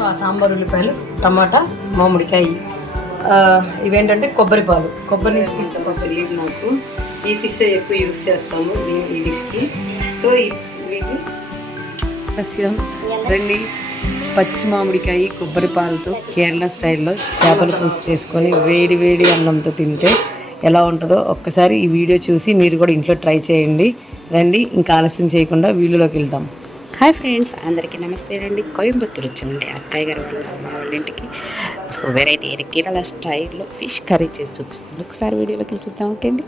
So ఆ సాంబార్ ఉల్లిపాయలు టమాటా మామిడికాయ. ఆ, ఇవేంటంటే కొబ్బరి పాలు. కొబ్బరి నుంచి తీసిన తెలియదు నాకు. ఈ ఫిష్ ఎక్కువ యూస్ చేస్తాము ఈ- ఈ డిష్కి సో ఈ- వీటి రస్యం రండి పచ్చి మామిడికాయ కొబ్బరి పాలతో కేరళ స్టైల్లో చేపల పులుసు చేసుకొని వేడి వేడి అన్నంతో తింటే ఎలా ఉంటుందో ఒక్కసారి ఈ వీడియో చూసి మీరు కూడా ఇంట్లో ట్రై చేయండి. రండి ఇంకా ఆలస్యం చేయకుండా వీడియోలోకి వెళ్దాం. హాయ్ ఫ్రెండ్స్ అందరికీ నమస్తే అండి. కోయంబత్తూరు వచ్చామండి అక్కయ్య గారు వాళ్ళ మా వాళ్ళ ఇంటికి. సో వెరైటీ కేరళ స్టైల్లో ఫిష్ కర్రీ చేసి చూపిస్తుంది. ఒకసారి వీడియోలోకి చూద్దాం ఓకే అండి?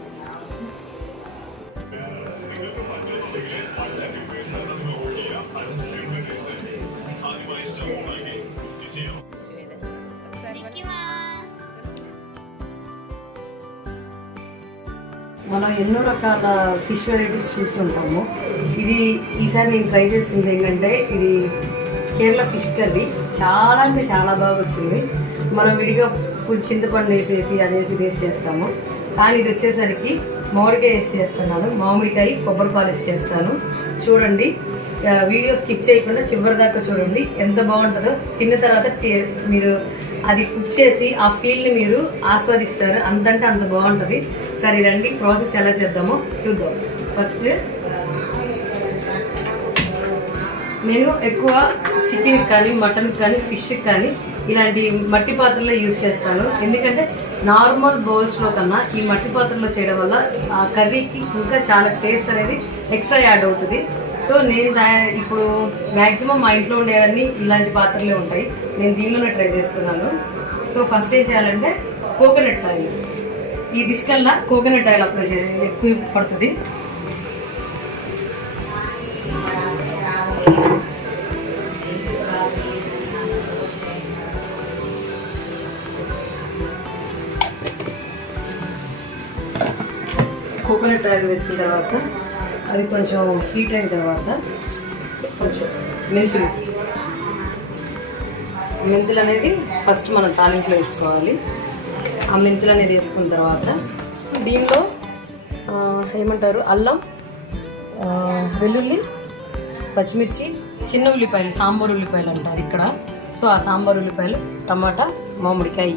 మనం ఎన్నో రకాల ఫిష్ వెరైటీస్ చూస్తుంటాము. ఇది ఈసారి నేను ట్రై చేసింది ఏంటంటే ఇది కేరళ ఫిష్ కర్రీ చాలా అంటే చాలా బాగా వచ్చింది. మనం విడిగా ఇప్పుడు చింతపండు వేసేసి అది వేసి చేస్తాము. కానీ ఇది వచ్చేసరికి మామిడికాయ వేసి చేస్తున్నాను. మామిడికాయ కొబ్బరి పాలు వేసి చేస్తాను. చూడండి వీడియో స్కిప్ చేయకుండా చివరి దాకా చూడండి ఎంత బాగుంటుందో. తిన్న తర్వాత మీరు అది కుక్ చేసి ఆ ఫీల్ని మీరు ఆస్వాదిస్తారు. అంతంటే అంత బాగుంటుంది. సరే రండి ప్రాసెస్ ఎలా చేద్దామో చూద్దాం. ఫస్ట్ నేను ఎక్కువ చికెన్ కానీ మటన్ కానీ ఫిష్ కానీ ఇలాంటి మట్టి పాత్రలో యూజ్ చేస్తాను. ఎందుకంటే నార్మల్ బౌల్స్లో కన్నా ఈ మట్టి పాత్రలో చేయడం వల్ల ఆ కర్రీకి ఇంకా చాలా టేస్ట్ అనేది ఎక్స్ట్రా యాడ్ అవుతుంది. సో నేను ఇప్పుడు మ్యాక్సిమం మా ఇంట్లో ఉండేవన్నీ ఇలాంటి పాత్రలే ఉంటాయి. నేను దీనిలోనే ట్రై చేస్తున్నాను. సో ఫస్ట్ ఏం చేయాలంటే కోకోనట్ ఆయిల్ ఈ డిష్ కల్లా కోకోనట్ ఆయిల్ అప్లై చేయాలి ఎక్కువ పడుతుంది. కోకోనట్ ఆయిల్ వేసిన తర్వాత అది కొంచెం హీట్ అయిన తర్వాత కొంచెం మెంతులు. మెంతులు అనేది ఫస్ట్ మనం తాలింపులో వేసుకోవాలి. ఆ మెంతులు అనేది వేసుకున్న తర్వాత దీనిలో ఏమంటారు? అల్లం వెల్లుల్లి పచ్చిమిర్చి చిన్న ఉల్లిపాయలు సాంబార్ ఉల్లిపాయలు అంటారు ఇక్కడ. సో ఆ సాంబార్ ఉల్లిపాయలు టమాటా మామిడికాయ.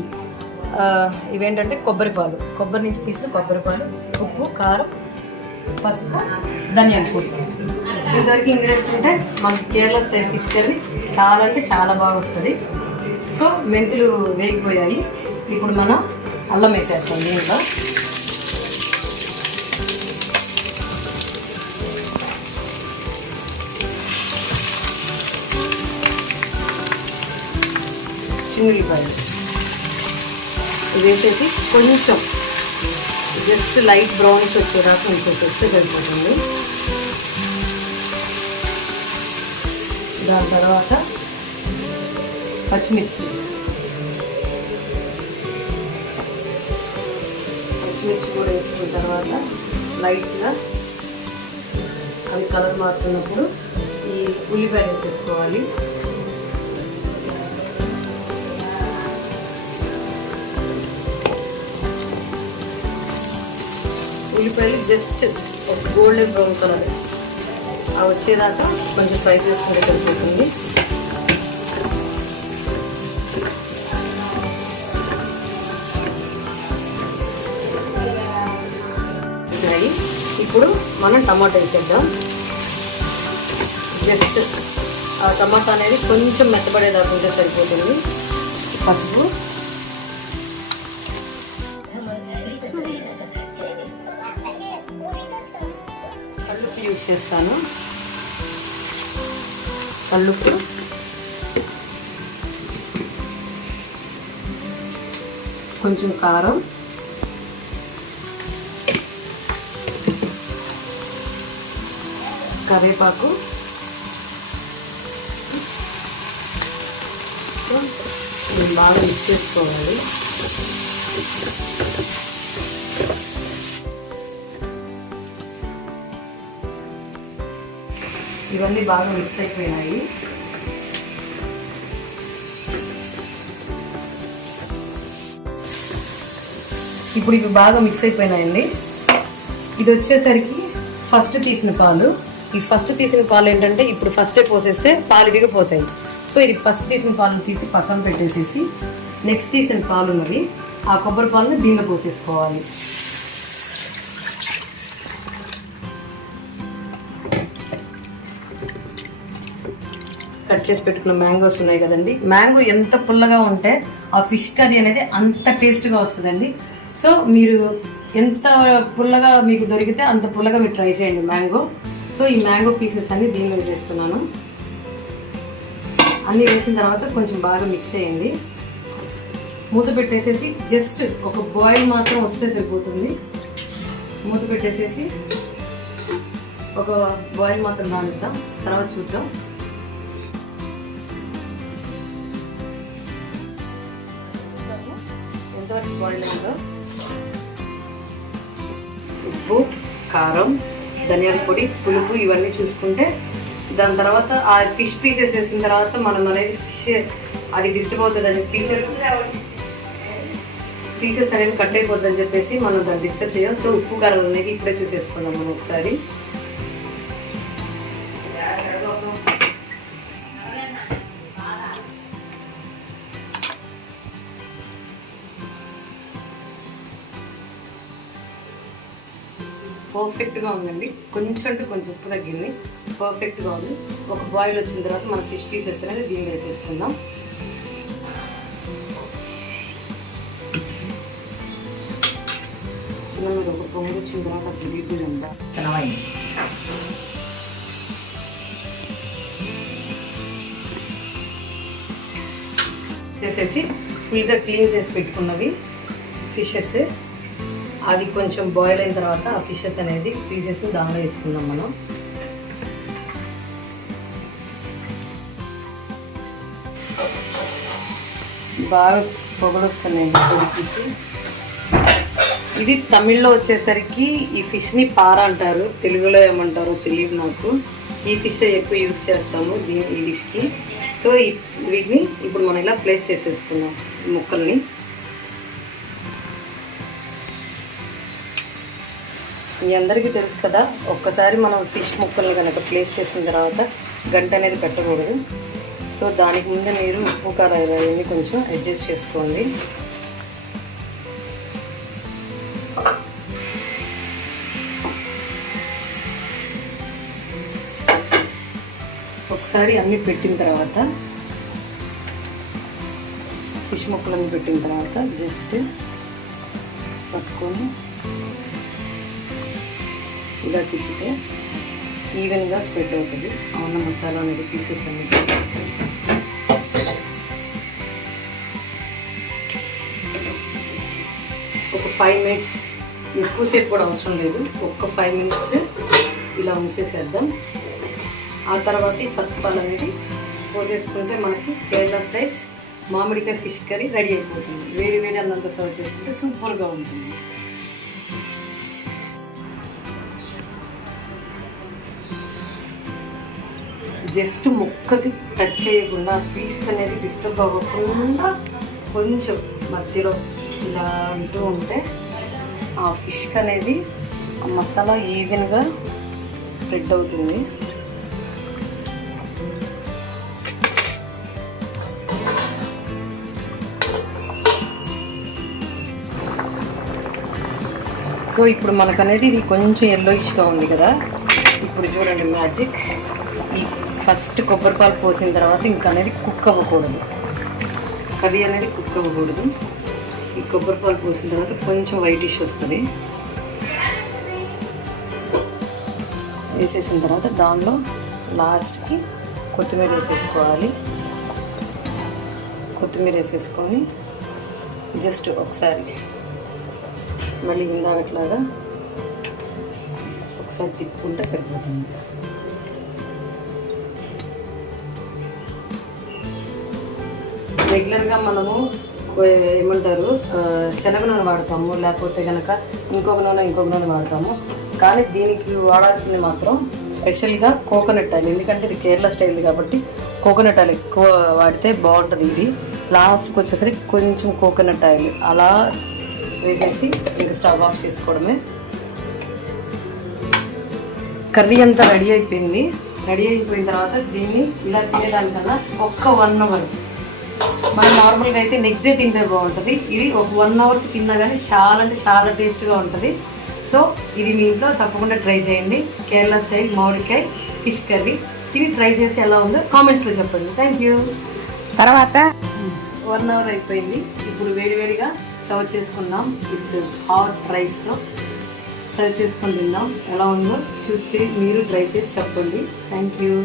ఇవేంటంటే కొబ్బరి పాలు. కొబ్బరి నుంచి తీసిన కొబ్బరి పాలు ఉప్పు కారం పసుపు ధనియాల పొడి. ఇంతవరకు ఇంగ్రీడియంట్స్ ఉంటే మనకి కేరళ స్టైల్ ఫిష్ కర్రీ చాలా అంటే చాలా బాగా వస్తుంది. సో మెంతులు వేగిపోయాయి. ఇప్పుడు మనం అల్లం వేసేస్తాం దీంట్లో. చిన్నుల్లిపాయలు ఇది వేసేసి కొంచెం జస్ట్ లైట్ బ్రౌన్స్ వచ్చేదాకా కొంచెం వస్తే సరిపోతుంది. దాని తర్వాత పచ్చిమిర్చి. పచ్చిమిర్చి కూడా వేసుకున్న తర్వాత లైట్గా అవి కలర్ మారుతున్నప్పుడు ఈ ఉల్లిపాయలు వేసేసుకోవాలి. ఉల్లిపాయలు జస్ట్ ఒక గోల్డెన్ బ్రౌన్ కలర్. అవి వచ్చేదాకా కొంచెం ఫ్రై చేసుకుంటే సరిపోతుంది. ఇప్పుడు మనం టమాటా వేసేద్దాం. జస్ట్ ఆ టమాటా అనేది కొంచెం మెత్తబడేదాకా ఉంటే సరిపోతుంది. పసుపు చేస్తాను. కల్లుప్పు కొంచెం కారం. కరివేపాకు. బాగా మిక్స్ చేసుకోవాలి. ఇవన్నీ బాగా మిక్స్ అయిపోయినాయి. ఇప్పుడు ఇవి బాగా మిక్స్ అయిపోయినాయండి. ఇది వచ్చేసరికి ఫస్ట్ తీసిన పాలు. ఈ ఫస్ట్ తీసిన పాలు ఏంటంటే ఇప్పుడు ఫస్టే పోసేస్తే పాలు విగిపోతాయి సో ఇది ఫస్ట్ తీసిన పాలు తీసి పక్కన పెట్టేసేసి నెక్స్ట్ తీసిన పాలు ఉన్నది ఆ కొబ్బరి పాలను దీనిలో పోసేసుకోవాలి. కట్ చేసి పెట్టుకున్న మ్యాంగోస్ ఉన్నాయి కదండి. మ్యాంగో ఎంత పుల్లగా ఉంటే ఆ ఫిష్ కర్రీ అనేది అంత టేస్ట్గా వస్తుందండి. సో మీరు ఎంత పుల్లగా మీకు దొరికితే అంత పుల్లగా మీరు ట్రై చేయండి మ్యాంగో. సో ఈ మ్యాంగో పీసెస్ అన్ని దీనిలో చేస్తున్నాను అన్నీ వేసిన తర్వాత కొంచెం బాగా మిక్స్ చేయండి. మూత పెట్టేసేసి జస్ట్ ఒక బాయిల్ మాత్రం వస్తే సరిపోతుంది. మూత పెట్టేసేసి ఒక బాయిల్ మాత్రం రానిద్దాం. తర్వాత చూద్దాం. ఎంతవరకు ఉప్పు కారం ధనియాల పొడి పులుపు ఇవన్నీ చూసుకుంటే దాని తర్వాత ఆ ఫిష్ పీసెస్ వేసిన తర్వాత మనం అనేది ఫిష్ అది డిస్టర్బ్ అవుతుంది అని పీసెస్ పీసెస్ అనేది కట్ అయిపోతుందని చెప్పేసి మనం దాన్ని డిస్టర్బ్ చేయాలి సో ఉప్పు కారం అనేది ఇప్పుడే చూసేసుకుందాం మనం ఒకసారి. పర్ఫెక్ట్గా ఉందండి. కొంచెం అంటే కొంచెం ఉప్పు తగ్గింది. పర్ఫెక్ట్గా ఉంది. ఒక బాయిల్ వచ్చిన తర్వాత మన ఫిష్ పీసెస్ అనేది దీన్ని వేసేసుకుందాం. చిన్నగా ఒక పొంగు వచ్చిన తర్వాత చెందా చేసేసి ఫుల్గా క్లీన్ చేసి పెట్టుకున్నవి ఫిషెస్ అది కొంచెం బాయిల్ అయిన తర్వాత ఆ ఫిషెస్ అనేది పీసెస్ దానిలో వేసుకుందాం మనం. బాగా పొగడొస్తున్నాయి పొడికించి ఇది తమిళ్ళో వచ్చేసరికి ఈ ఫిష్ని పార అంటారు. తెలుగులో ఏమంటారో తెలియదు నాకు. ఈ ఫిష్ ఎక్కువ యూజ్ చేస్తాము దీని ఈ డిష్కి సో వీటిని ఇప్పుడు మనం ఇలా ప్లేస్ చేసేసుకుందాం ముక్కల్ని. మీ అందరికీ తెలుసు కదా ఒక్కసారి మనం ఫిష్ ముక్కల్ని కనుక ప్లేస్ చేసిన తర్వాత గంట అనేది పెట్టకూడదు. సో దానికి ముందే మీరు ఉప్పు కారం అవన్నీ కొంచెం అడ్జస్ట్ చేసుకోండి. ఒకసారి అన్నీ పెట్టిన తర్వాత ఫిష్ ముక్కలన్నీ పెట్టిన తర్వాత జస్ట్ పట్టుకొని ఇలా తిప్పితే ఈవెన్గా స్ప్రెడ్ అవుతుంది. అవున మసాలా అనేది పీసెస్ అన్ని. ఒక ఫైవ్ మినిట్స్ ఎక్కువసేపు కూడా అవసరం లేదు. ఒక్క ఫైవ్ మినిట్స్ ఇలా ఉంచేసేద్దాం. ఆ తర్వాత ఈ ఫస్ట్ పాల్ అనేది పోసేసుకుంటే మనకి కేరళ స్టైల్ మామిడికాయ ఫిష్ కర్రీ రెడీ అయిపోతుంది. వేడి వేడి అన్నంత సర్వ్ చేసుకుంటే సూపర్గా ఉంటుంది. జస్ట్ ముక్కకి టచ్ చేయకుండా పీస్ అనేది డిస్టర్బ్ అవ్వకుండా కొంచెం మధ్యలో ఇలా అంటూ ఉంటే ఆ ఫిష్ అనేది ఆ మసాలా ఈవెన్గా స్ప్రెడ్ అవుతుంది. సో ఇప్పుడు మనకనేది అనేది ఇది కొంచెం ఎల్లోయిష్గా ఉంది కదా. ఇప్పుడు చూడండి మ్యాజిక్ ఈ ఫస్ట్ కొబ్బరి పాలు పోసిన తర్వాత ఇంకా అనేది కుక్ అవ్వకూడదు. కర్రీ అనేది కుక్ అవ్వకూడదు. ఈ కొబ్బరి పాలు పోసిన తర్వాత కొంచెం వైటిష్ వస్తుంది. వేసేసిన తర్వాత దానిలో లాస్ట్కి కొత్తిమీర వేసేసుకోవాలి. కొత్తిమీర వేసేసుకొని జస్ట్ ఒకసారి మళ్ళీ ఇందాకట్లాగా ఒకసారి తిప్పుకుంటే సరిపోతుంది. రెగ్యులర్గా మనము ఏమంటారు శనగ నూనె వాడతాము లేకపోతే కనుక ఇంకొక నూనె ఇంకొక నూనె వాడతాము. కానీ దీనికి వాడాల్సింది మాత్రం స్పెషల్గా కోకోనట్ ఆయిల్. ఎందుకంటే ఇది కేరళ స్టైల్ కాబట్టి కోకోనట్ ఆయిల్ ఎక్కువ వాడితే బాగుంటుంది ఇది. లాస్ట్కి వచ్చేసరికి కొంచెం కోకోనట్ ఆయిల్ అలా వేసేసి ఇంకా స్టవ్ ఆఫ్ చేసుకోవడమే. కర్రీ అంతా రెడీ అయిపోయింది. రెడీ అయిపోయిన తర్వాత దీన్ని ఇలా తినేదానికన్నా ఒక్క వన్ అవర్ మనం నార్మల్గా అయితే నెక్స్ట్ డే తింటే బాగుంటుంది. ఇది ఒక వన్ అవర్కి తిన్నా కానీ చాలా అంటే చాలా టేస్ట్గా ఉంటుంది. సో ఇది మీ ఇంట్లో తప్పకుండా ట్రై చేయండి. కేరళ స్టైల్ మామిడికాయ ఫిష్ కర్రీ. ఇది ట్రై చేసి ఎలా ఉందో కామెంట్స్లో చెప్పండి. థ్యాంక్ యూ తర్వాత? వన్ అవర్ అయిపోయింది. ఇప్పుడు వేడివేడిగా సర్వ్ చేసుకుందాం. విత్ హాట్ రైస్తో సర్వ్ చేసుకొని తిందాం. ఎలా ఉందో చూసి మీరు ట్రై చేసి చెప్పండి. Thank you